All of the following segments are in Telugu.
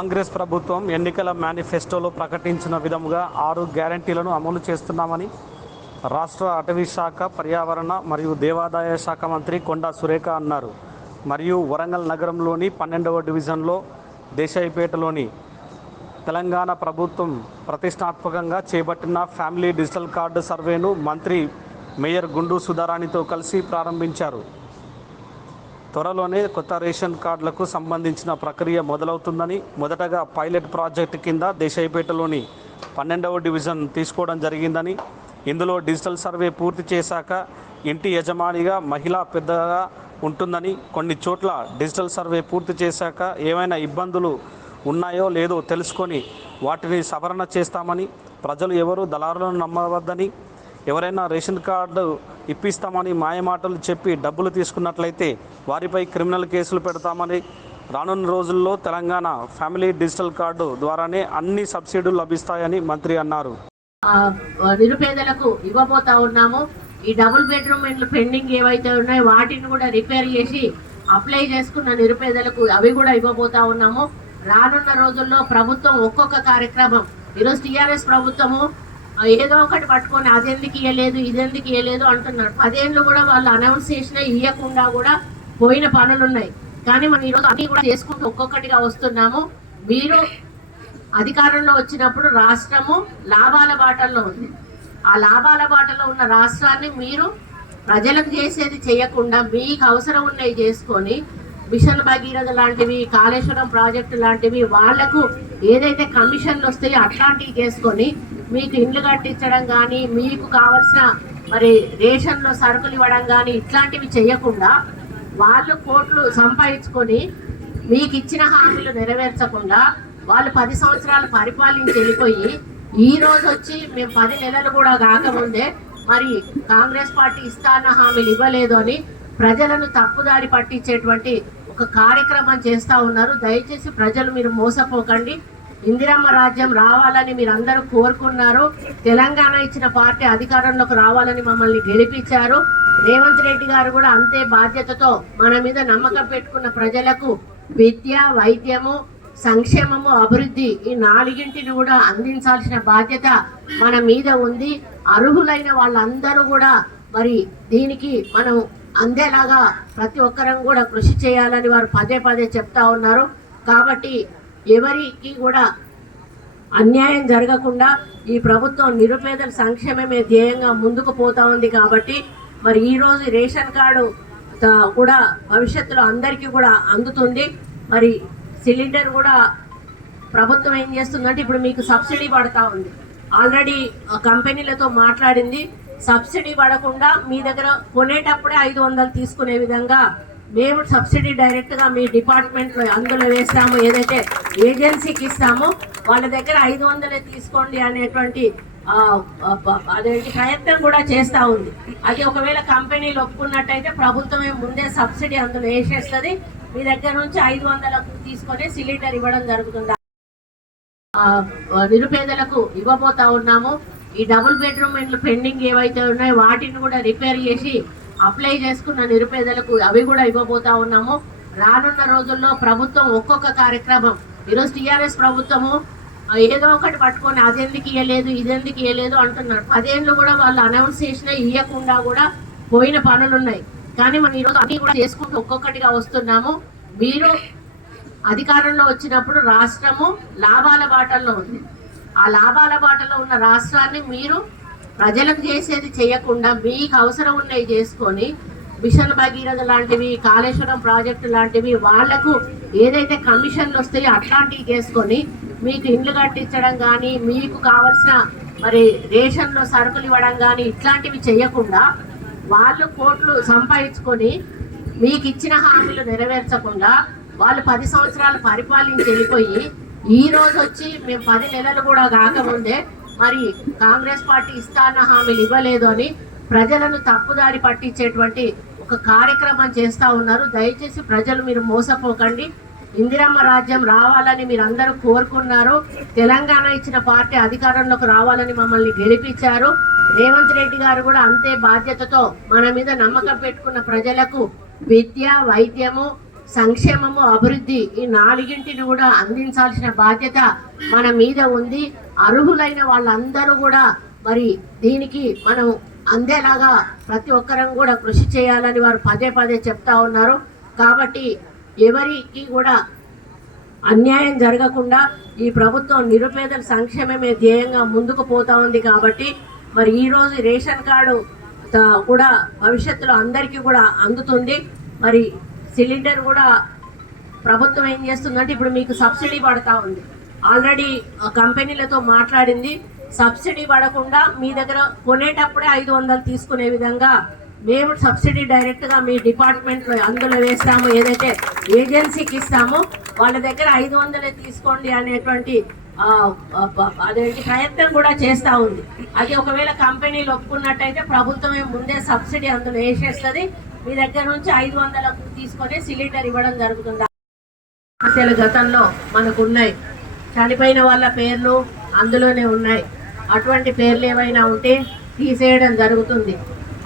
కాంగ్రెస్ ప్రభుత్వం ఎన్నికల మేనిఫెస్టోలో ప్రకటించిన విధముగా ఆరు గ్యారంటీలను అమలు చేస్తున్నామని రాష్ట్ర అటవీ శాఖ పర్యావరణ మరియు దేవాదాయ శాఖ మంత్రి కొండా సురేఖ అన్నారు. మరియు వరంగల్ నగరంలోని పన్నెండవ డివిజన్లో దేశాయిపేటలోని తెలంగాణ ప్రభుత్వం ప్రతిష్టాత్మకంగా చేపట్టిన ఫ్యామిలీ డిజిటల్ కార్డు సర్వేను మంత్రి మేయర్ గుండు సుధారాణితో కలిసి ప్రారంభించారు. త్వరలోనే కొత్త రేషన్ కార్డులకు సంబంధించిన ప్రక్రియ మొదలవుతుందని మొదటగా పైలట్ ప్రాజెక్టు కింద దేశాయిపేటలోని పన్నెండవ డివిజన్ తీసుకోవడం జరిగిందని ఇందులో డిజిటల్ సర్వే పూర్తి చేశాక ఇంటి యజమానిగా మహిళ పెద్దగా ఉంటుందని కొన్ని చోట్ల డిజిటల్ సర్వే పూర్తి చేశాక ఏమైనా ఇబ్బందులు ఉన్నాయో లేదో తెలుసుకొని వాటిని సవరణ చేస్తామని ప్రజలు ఎవరు దళారులను నమ్మవద్దని ఎవరైనా రేషన్ కార్డు ఇప్పిస్తామని మాయమాటలు చెప్పి డబ్బులు తీసుకున్నట్లయితే వారిపై క్రిమినల్ కేసులు పెడతామని రానున్న రోజుల్లో తెలంగాణ ఫ్యామిలీ డిజిటల్ కార్డు ద్వారానే అన్ని సబ్సిడీలు లభిస్తాయని మంత్రి అన్నారు. నిరుపేదలకు ఇవ్వబోతా ఉన్నాము. ఈ డబుల్ బెడ్రూమ్ ఇండ్లు పెండింగ్ ఏవైతే ఉన్నాయో వాటిని కూడా రిపేర్ చేసి అప్లై చేసుకున్న నిరుపేదలకు అవి కూడా ఇవ్వబోతా ఉన్నాము. రానున్న రోజుల్లో ప్రభుత్వం ఒక్కొక్క కార్యక్రమం ఈరోజు టీఆర్ఎస్ ప్రభుత్వము ఏదో ఒకటి పట్టుకొని అదెందుకు ఇవ్వలేదు ఇదెందుకు ఇవ్వలేదు అంటున్నారు. పదేళ్ళు కూడా వాళ్ళు అనౌన్స్ చేసినా ఇవ్వకుండా కూడా పోయిన పనులు ఉన్నాయి. కానీ మనం ఈరోజు అన్ని కూడా చేసుకుంటూ ఒక్కొక్కటిగా వస్తున్నాము. మీరు అధికారంలో వచ్చినప్పుడు రాష్ట్రము లాభాల బాటల్లో ఉంది. ఆ లాభాల బాటలో ఉన్న రాష్ట్రాన్ని మీరు ప్రజలకు చేసేది చేయకుండా మీకు అవసరం ఉన్నవి చేసుకొని మిషన్ భగీరథ లాంటివి కాళేశ్వరం ప్రాజెక్టు లాంటివి వాళ్ళకు ఏదైతే కమిషన్లు వస్తాయో అట్లాంటివి చేసుకొని మీకు ఇండ్లు కట్టించడం కానీ మీకు కావలసిన మరి రేషన్లో సరుకులు ఇవ్వడం కానీ ఇట్లాంటివి చేయకుండా వాళ్ళు కోట్లు సంపాదించుకొని మీకు ఇచ్చిన హామీలు నెరవేర్చకుండా వాళ్ళు పది సంవత్సరాలు పరిపాలించి వెళ్ళిపోయి ఈ రోజు వచ్చి మేము పది నెలలు కూడా కాకముందే మరి కాంగ్రెస్ పార్టీ ఇస్తాన్న హామీలు ఇవ్వలేదు అని ప్రజలను తప్పుదారి పట్టించేటువంటి ఒక కార్యక్రమం చేస్తూ ఉన్నారు. దయచేసి ప్రజలు మీరు మోసపోకండి. ఇందిరమ్మ రాజ్యం రావాలని మీరు అందరూ కోరుకున్నారు. తెలంగాణ ఇచ్చిన పార్టీ అధికారంలోకి రావాలని మమ్మల్ని గెలిపించారు. రేవంత్ రెడ్డి గారు కూడా అంతే బాధ్యతతో మన మీద నమ్మకం పెట్టుకున్న ప్రజలకు విద్య వైద్యము సంక్షేమము అభివృద్ధి ఈ నాలుగింటిని కూడా అందించాల్సిన బాధ్యత మన మీద ఉంది. అర్హులైన వాళ్ళందరూ కూడా మరి దీనికి మనం అందేలాగా ప్రతి ఒక్కరం కూడా కృషి చేయాలని వారు పదే పదే చెప్తా ఉన్నారు. కాబట్టి ఎవరికి కూడా అన్యాయం జరగకుండా ఈ ప్రభుత్వం నిరుపేదల సంక్షేమమే ధ్యేయంగా ముందుకు పోతా ఉంది కాబట్టి మరి ఈరోజు రేషన్ కార్డు కూడా భవిష్యత్తులో అందరికీ కూడా అందుతుంది. మరి సిలిండర్ కూడా ప్రభుత్వం ఏం చేస్తుందంటే ఇప్పుడు మీకు సబ్సిడీ పడతా ఉంది. ఆల్రెడీ కంపెనీలతో మాట్లాడింది. సబ్సిడీ పడకుండా మీ దగ్గర కొనేటప్పుడే ఐదు వందలు తీసుకునే విధంగా మేము సబ్సిడీ డైరెక్ట్గా మీ డిపార్ట్మెంట్లో అందులో వేస్తాము ఏదైతే ఏజెన్సీకి ఇస్తామో వాళ్ళ దగ్గర ఐదు వందలే తీసుకోండి అనేటువంటి అదేంటి ప్రయత్నం కూడా చేస్తూ ఉంది. అది ఒకవేళ కంపెనీలు ఒప్పుకున్నట్టయితే ప్రభుత్వమే ముందే సబ్సిడీ అందులో వేసేస్తుంది. మీ దగ్గర నుంచి ఐదు వందలకు తీసుకొని సిలిండర్ ఇవ్వడం జరుగుతుంది? నిరుపేదలకు ఇవ్వబోతా ఉన్నాము. ఈ డబుల్ బెడ్రూమ్ ఇండ్లు పెండింగ్ ఏవైతే ఉన్నాయో వాటిని కూడా రిపేర్ చేసి అప్లై చేసుకున్న నిరుపేదలకు అవి కూడా ఇవ్వబోతా ఉన్నాము. రానున్న రోజుల్లో ప్రభుత్వం ఒక్కొక్క కార్యక్రమం. ఈరోజు టీఆర్ఎస్ ప్రభుత్వము ఏదో ఒకటి పట్టుకొని అదెందుకు ఇవ్వలేదు ఇదెందుకు ఇవ్వలేదు అంటున్నారు. పదేళ్ళు కూడా వాళ్ళు అనౌన్స్ చేసినా ఇవ్వకుండా కూడా పోయిన పనులు ఉన్నాయి. కానీ మనం ఈరోజు అన్ని కూడా చేసుకుంటూ ఒక్కొక్కటిగా వస్తున్నాము. మీరు అధికారంలో వచ్చినప్పుడు రాష్ట్రము లాభాల బాటల్లో ఉంది. ఆ లాభాల బాటలో ఉన్న రాష్ట్రాన్ని మీరు ప్రజలకు చేసేది చేయకుండా మీకు అవసరం ఉన్నవి చేసుకొని మిషన్ భగీరథ లాంటివి కాళేశ్వరం ప్రాజెక్టు లాంటివి వాళ్ళకు ఏదైతే కమిషన్లు వస్తాయో అట్లాంటివి చేసుకొని మీకు ఇండ్లు కట్టించడం కానీ మీకు కావలసిన మరి రేషన్లో సరుకులు ఇవ్వడం కానీ ఇట్లాంటివి చేయకుండా వాళ్ళు కోట్లు సంపాదించుకొని మీకు ఇచ్చిన హామీలు నెరవేర్చకుండా వాళ్ళు పది సంవత్సరాలు పరిపాలించి వెళ్ళిపోయి ఈ రోజు వచ్చి మేము పది నెలలు కూడా కాకముందే మరి కాంగ్రెస్ పార్టీ ఇస్తాన్న హామీలు ఇవ్వలేదు అని ప్రజలను తప్పుదారి పట్టించేటువంటి ఒక కార్యక్రమం చేస్తా ఉన్నారు. దయచేసి ప్రజలు మీరు మోసపోకండి. ఇందిరమ్మ రాజ్యం రావాలని మీరు అందరూ కోరుకున్నారు. తెలంగాణ ఇచ్చిన పార్టీ అధికారంలోకి రావాలని మమ్మల్ని గెలిపించారు. రేవంత్ రెడ్డి గారు కూడా అంతే బాధ్యతతో మన మీద నమ్మకం పెట్టుకున్న ప్రజలకు విద్య వైద్యము సంక్షేమము అభివృద్ధి ఈ నాలుగింటిని కూడా అందించాల్సిన బాధ్యత మన మీద ఉంది. అర్హులైన వాళ్ళందరూ కూడా మరి దీనికి మనం అందేలాగా ప్రతి ఒక్కరం కూడా కృషి చేయాలని వారు పదే పదే చెప్తా ఉన్నారు. కాబట్టి ఎవరికి కూడా అన్యాయం జరగకుండా ఈ ప్రభుత్వం నిరుపేదల సంక్షేమమే ధ్యేయంగా ముందుకు పోతా ఉంది కాబట్టి మరి ఈరోజు రేషన్ కార్డు కూడా భవిష్యత్తులో అందరికీ కూడా అందుతుంది. మరి సిలిండర్ కూడా ప్రభుత్వం ఏం చేస్తుందంటే ఇప్పుడు మీకు సబ్సిడీ పడతా ఉంది. ఆల్రెడీ కంపెనీలతో మాట్లాడింది. సబ్సిడీ పడకుండా మీ దగ్గర కొనేటప్పుడే ఐదు వందలు తీసుకునే విధంగా మేము సబ్సిడీ డైరెక్ట్గా మీ డిపార్ట్మెంట్లో అందులో వేస్తాము. ఏదైతే ఏజెన్సీకి ఇస్తామో వాళ్ళ దగ్గర ఐదు వందలే తీసుకోండి అనేటువంటి అదేంటి ప్రయత్నం కూడా చేస్తూ ఉంది. అది ఒకవేళ కంపెనీలు ఒప్పుకున్నట్టయితే ప్రభుత్వమే ముందే సబ్సిడీ అందులో వేసేస్తుంది. మీ దగ్గర నుంచి ఐదు వందలకు తీసుకొని సిలిండర్ ఇవ్వడం జరుగుతుంది? గతంలో మనకు ఉన్నాయి. చనిపోయిన వాళ్ళ పేర్లు అందులోనే ఉన్నాయి. అటువంటి పేర్లు ఏమైనా ఉంటే తీసేయడం జరుగుతుంది.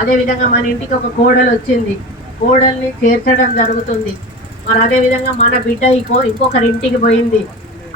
అదేవిధంగా మన ఇంటికి ఒక కోడలు వచ్చింది. కోడల్ని చేర్చడం జరుగుతుంది. మరి అదేవిధంగా మన బిడ్డ ఇంకో ఇంకొకరి ఇంటికి పోయింది.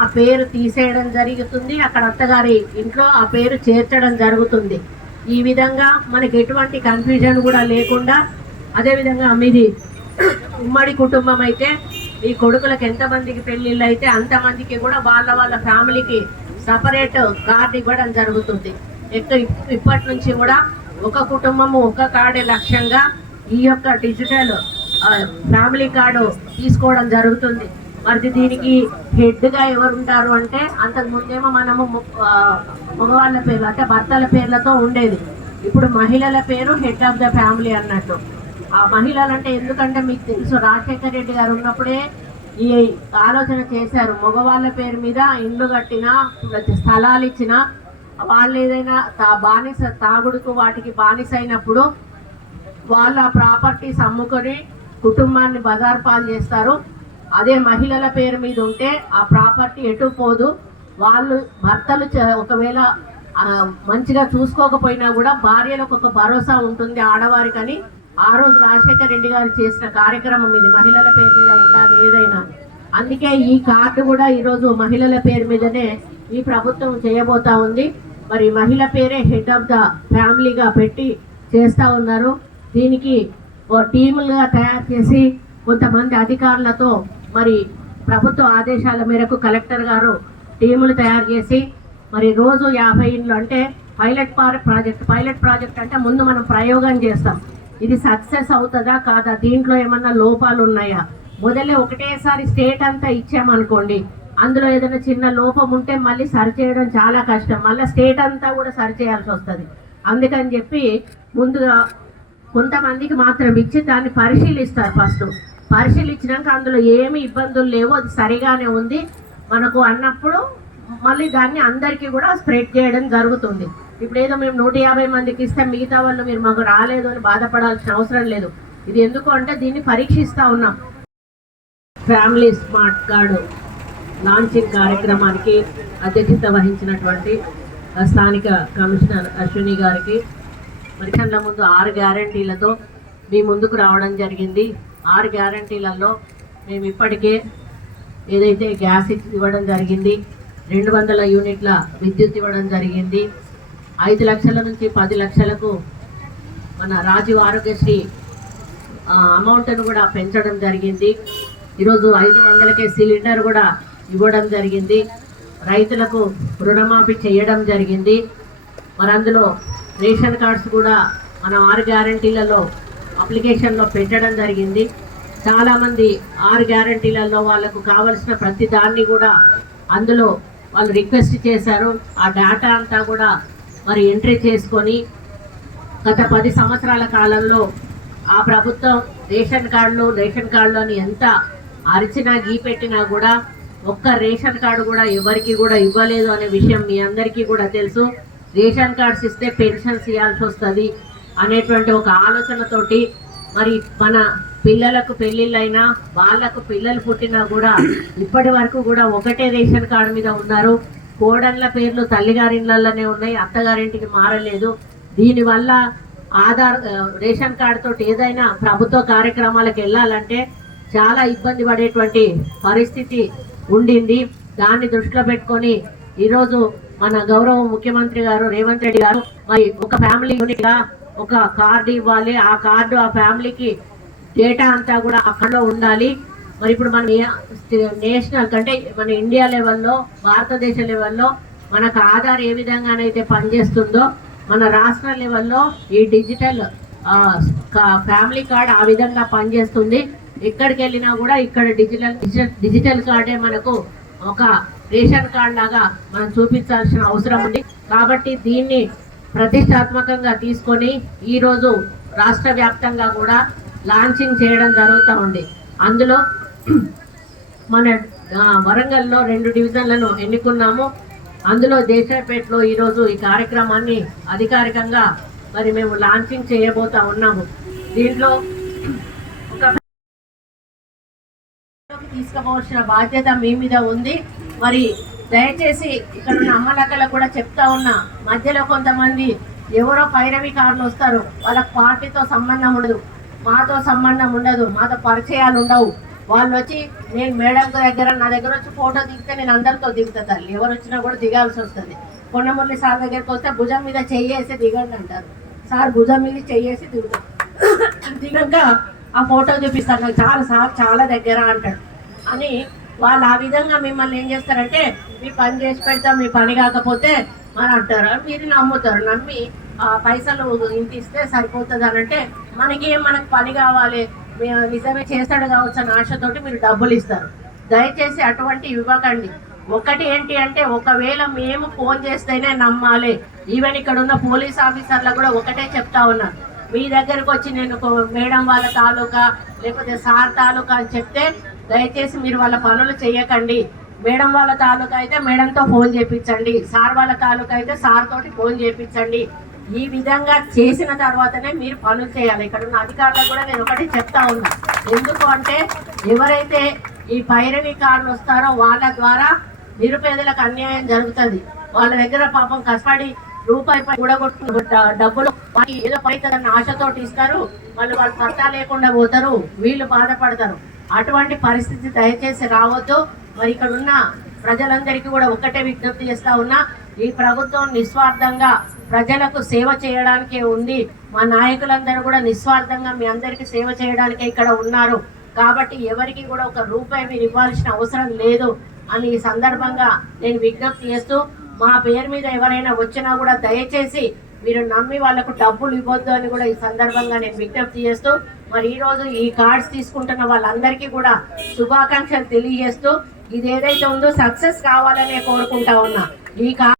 ఆ పేరు తీసేయడం జరుగుతుంది. అక్కడ అత్తగారి ఇంట్లో ఆ పేరు చేర్చడం జరుగుతుంది. ఈ విధంగా మనకి ఎటువంటి కన్ఫ్యూజన్ కూడా లేకుండా అదేవిధంగా మీది ఉమ్మడి కుటుంబం అయితే మీ కొడుకులకు ఎంతమందికి పెళ్ళిళ్ళు అయితే అంతమందికి కూడా వాళ్ళ వాళ్ళ ఫ్యామిలీకి సపరేట్ కార్డు ఇవ్వడం జరుగుతుంది. ఎక్క ఇప్పటి నుంచి కూడా ఒక కుటుంబము ఒక కార్డే లక్ష్యంగా ఈ యొక్క డిజిటల్ ఫ్యామిలీ కార్డు తీసుకోవడం జరుగుతుంది. మరి దీనికి హెడ్గా ఎవరు ఉంటారు అంటే అంతకు ముందేమో మనము మగవాళ్ళ పేర్లు అంటే భర్తల పేర్లతో ఉండేది. ఇప్పుడు మహిళల పేరు హెడ్ ఆఫ్ ద ఫ్యామిలీ అన్నట్టు. ఆ మహిళలు అంటే ఎందుకంటే మీకు తెలుసు రాజశేఖర రెడ్డి గారు ఉన్నప్పుడే ఈ ఆలోచన చేశారు. మగవాళ్ళ పేరు మీద ఇండ్లు కట్టినా స్థలాలు ఇచ్చిన వాళ్ళు ఏదైనా తా బానిస తాగుడుకు వాటికి బానిస అయినప్పుడు వాళ్ళు ఆ ప్రాపర్టీస్ అమ్ముకొని కుటుంబాన్ని బజార్ పాలు చేస్తారు. అదే మహిళల పేరు మీద ఉంటే ఆ ప్రాపర్టీ ఎటు పోదు. వాళ్ళు భర్తలు ఒకవేళ మంచిగా చూసుకోకపోయినా కూడా భార్యలకు ఒక భరోసా ఉంటుంది ఆడవారికని. ఆ రోజు రాజశేఖర రెడ్డి గారు చేసిన కార్యక్రమం ఇది. మహిళల పేరు మీద ఉండాలి ఏదైనా. అందుకే ఈ కార్డు కూడా ఈరోజు మహిళల పేరు మీదనే ఈ ప్రభుత్వం చేయబోతా ఉంది. మరి మహిళ పేరే హెడ్ ఆఫ్ ద ఫ్యామిలీగా పెట్టి చేస్తూ ఉన్నారు. దీనికి ఓ టీములుగా తయారు చేసి కొంతమంది అధికారులతో మరి ప్రభుత్వ ఆదేశాల మేరకు కలెక్టర్ గారు టీములు తయారు చేసి మరి రోజు యాభై ఇండ్లు అంటే pilot park project pilot project అంటే ముందు మనం ప్రయోగం చేస్తాం. ఇది సక్సెస్ అవుతుందా కాదా? దీంట్లో ఏమన్నా లోపాలు ఉన్నాయా? మొదలే ఒకటేసారి స్టేట్ అంతా ఇచ్చామనుకోండి అందులో ఏదైనా చిన్న లోపం ఉంటే మళ్ళీ సరి చేయడం చాలా కష్టం. మళ్ళీ స్టేట్ అంతా కూడా సరి చేయాల్సి వస్తుంది. అందుకని చెప్పి ముందుగా కొంతమందికి మాత్రం ఇచ్చి దాన్ని పరిశీలిస్తారు ఫస్ట్. పరిశీలించినాక అందులో ఏమి ఇబ్బందులు లేవు అది సరిగానే ఉంది. మనకు అన్నప్పుడు మళ్ళీ దాన్ని అందరికీ కూడా స్ప్రెడ్ చేయడం జరుగుతుంది. ఇప్పుడు ఏదో మేము నూట యాభై మందికి ఇస్తే మిగతా వాళ్ళు మీరు మాకు రాలేదు అని బాధపడాల్సిన అవసరం లేదు. ఇది ఎందుకు అంటే దీన్ని పరీక్షిస్తా ఉన్నాం. ఫ్యామిలీ స్మార్ట్ కార్డు లాంచింగ్ కార్యక్రమానికి అధ్యక్షత వహించినటువంటి స్థానిక కమిషనర్ అశ్విని గారికి. మరి ముందు ఆరు గ్యారంటీలతో మీ ముందుకు రావడం జరిగింది. ఆరు గ్యారంటీలలో మేము ఇప్పటికే ఏదైతే గ్యాస్ ఇవ్వడం జరిగింది రెండు వందల యూనిట్ల విద్యుత్ ఇవ్వడం జరిగింది. ఐదు లక్షల నుంచి పది లక్షలకు మన రాజీవ్ ఆరోగ్యశ్రీ అమౌంట్ను కూడా పెంచడం జరిగింది. ఈరోజు ఐదు వందలకే సిలిండర్ కూడా ఇవ్వడం జరిగింది. రైతులకు రుణమాఫీ చేయడం జరిగింది. మరి అందులో రేషన్ కార్డ్స్ కూడా మన ఆరు గ్యారంటీలలో అప్లికేషన్లో పెట్టడం జరిగింది. చాలామంది ఆరు గ్యారంటీలలో వాళ్ళకు కావలసిన ప్రతి దాన్ని కూడా అందులో వాళ్ళు రిక్వెస్ట్ చేశారు. ఆ డేటా అంతా కూడా మరి ఎంట్రీ చేసుకొని గత పది సంవత్సరాల కాలంలో ఆ ప్రభుత్వం రేషన్ కార్డులు రేషన్ కార్డులోని ఎంత అరిచినా గీపెట్టినా కూడా ఒక్క రేషన్ కార్డు కూడా ఎవరికి కూడా ఇవ్వలేదు అనే విషయం మీ అందరికీ కూడా తెలుసు. రేషన్ కార్డ్స్ ఇస్తే పెన్షన్స్ ఇవ్వాల్సి వస్తుంది అనేటువంటి ఒక ఆలోచనతోటి మరి మన పిల్లలకు పెళ్ళిళ్ళైనా వాళ్ళకు పిల్లలు పుట్టినా కూడా ఇప్పటి వరకు కూడా ఒకటే రేషన్ కార్డు మీద ఉన్నారు. కోడళ్ళ పేర్లు తల్లిగారిండ్లలోనే ఉన్నాయి అత్తగారింటికి మారలేదు. దీనివల్ల ఆధార్ రేషన్ కార్డుతో ఏదైనా ప్రభుత్వ కార్యక్రమాలకు వెళ్ళాలంటే చాలా ఇబ్బంది పడేటువంటి పరిస్థితి ఉండింది. దాన్ని దృష్టిలో పెట్టుకొని ఈరోజు మన గౌరవ ముఖ్యమంత్రి గారు రేవంత్ రెడ్డి గారు మరి ఒక ఫ్యామిలీ యూనిట్గా ఒక కార్డు ఇవ్వాలి. ఆ కార్డు ఆ ఫ్యామిలీకి డేటా అంతా కూడా అక్కడ ఉండాలి. మరి ఇప్పుడు మనం నేషనల్ అంటే మన ఇండియా లెవెల్లో భారతదేశ లెవెల్లో మనకు ఆధార్ ఏ విధంగానైతే పనిచేస్తుందో మన రాష్ట్ర లెవెల్లో ఈ డిజిటల్ కా- ఫ్యామిలీ కార్డ్ ఆ విధంగా పనిచేస్తుంది. ఎక్కడికి వెళ్ళినా కూడా ఇక్కడ డిజిటల్ డిజిటల్- డిజిటల్ కార్డే మనకు ఒక రేషన్ కార్డ్ లాగా మనం చూపించాల్సిన అవసరం ఉంది. కాబట్టి దీన్ని ప్రతిష్టాత్మకంగా తీసుకొని ఈరోజు రాష్ట్ర వ్యాప్తంగా కూడా లాంచింగ్ చేయడం జరుగుతూ ఉంది. అందులో మన వరంగల్లో రెండు డివిజన్లను ఎన్నుకున్నాము. అందులో దేశాపేటలో ఈరోజు ఈ కార్యక్రమాన్ని అధికారికంగా మరి మేము లాంచింగ్ చేయబోతా ఉన్నాము. దీంట్లో ఒక తీసుకుపోవాల్సిన బాధ్యత మీ మీద ఉంది. మరి దయచేసి ఇక్కడ ఉన్న అమ్మలక్కలకు కూడా చెప్తా ఉన్నా మధ్యలో కొంతమంది ఎవరో పైరవి కార్లు వస్తారు. వాళ్ళకి పార్టీతో సంబంధం ఉండదు. మాతో సంబంధం ఉండదు. మాతో పరిచయాలు ఉండవు. వాళ్ళు వచ్చి నేను మేడం దగ్గర నా దగ్గర వచ్చి ఫోటో దిగితే నేను అందరితో దిగుతా తల్లి. ఎవరు వచ్చినా కూడా దిగాల్సి వస్తుంది. కొండమురళి సార్ దగ్గరికి వస్తే భుజం మీద చెయ్యేసి దిగండి అంటారు. సార్ భుజం మీద చెయ్యేసి దిగుతాం దిగక ఆ ఫోటో చూపిస్తాను నాకు చాలా సార్ చాలా దగ్గర అంటాడు. అని వాళ్ళు ఆ విధంగా మిమ్మల్ని ఏం చేస్తారంటే మీ పని చేసి పెడతాం మీ పని కాకపోతే అని అంటారు. మీరు నమ్ముతారు. నమ్మి ఆ పైసలు ఇంత ఇస్తే సరిపోతుంది అని అంటే మనకి మనకు పని కావాలి. నిజమే చేస్తాడు కావచ్చు అని ఆశతోటి మీరు డబ్బులు ఇస్తారు. దయచేసి అటువంటి ఇవ్వకండి. ఒకటి ఏంటి అంటే ఒకవేళ మేము ఫోన్ చేస్తేనే నమ్మాలి. ఈవెన్ ఇక్కడ ఉన్న పోలీస్ ఆఫీసర్లు కూడా ఒకటే చెప్తా ఉన్నారు మీ దగ్గరకు వచ్చి నేను మేడం వాళ్ళ తాలూకా లేకపోతే సార్ తాలూకా అని చెప్తే దయచేసి మీరు వాళ్ళ పనులు చేయకండి. మేడం వాళ్ళ తాలూకా అయితే మేడంతో ఫోన్ చేయించండి సార్ వాళ్ళ తాలూకా అయితే సార్ తోటి ఫోన్ చేయించండి ఈ విధంగా చేసిన తర్వాతనే మీరు పనులు చేయాలి. ఇక్కడ ఉన్న అధికారులకు కూడా నేను ఒకటి చెప్తా ఉన్నా. ఎందుకు అంటే ఎవరైతే ఈ పైరవి కార్డులు వస్తారో వాళ్ళ ద్వారా నిరుపేదలకు అన్యాయం జరుగుతుంది. వాళ్ళ దగ్గర పాపం కష్టపడి రూపాయి పై కూడగొట్టు డబ్బులు వాళ్ళకి ఏదో పైతదన్న ఆశతోటి ఇస్తారు. వాళ్ళు వాళ్ళు పట్టా లేకుండా పోతారు. వీళ్ళు బాధపడతారు. అటువంటి పరిస్థితి దయచేసి రావద్దు. మరి ఇక్కడ ఉన్న ప్రజలందరికీ కూడా ఒకటే విజ్ఞప్తి చేస్తా ఉన్నా. ఈ ప్రభుత్వం నిస్వార్థంగా ప్రజలకు సేవ చేయడానికే ఉంది మా నాయకులందరూ కూడా నిస్వార్థంగా మీ అందరికీ సేవ చేయడానికే ఇక్కడ ఉన్నారు. కాబట్టి ఎవరికి కూడా ఒక రూపాయి మీరు ఇవ్వాల్సిన అవసరం లేదు అని ఈ సందర్భంగా నేను విజ్ఞప్తి చేస్తూ మా పేరు మీద ఎవరైనా వచ్చినా కూడా దయచేసి మీరు నమ్మి వాళ్ళకు డబ్బులు ఇవ్వద్దు అని కూడా ఈ సందర్భంగా నేను విజ్ఞప్తి చేస్తూ మరి ఈరోజు ఈ కార్డ్స్ తీసుకుంటున్న వాళ్ళందరికీ కూడా శుభాకాంక్షలు తెలియజేస్తూ ఇది ఏదైతే ఉందో సక్సెస్ కావాలనే కోరుకుంటా ఉన్నా. ఈ కార్డ్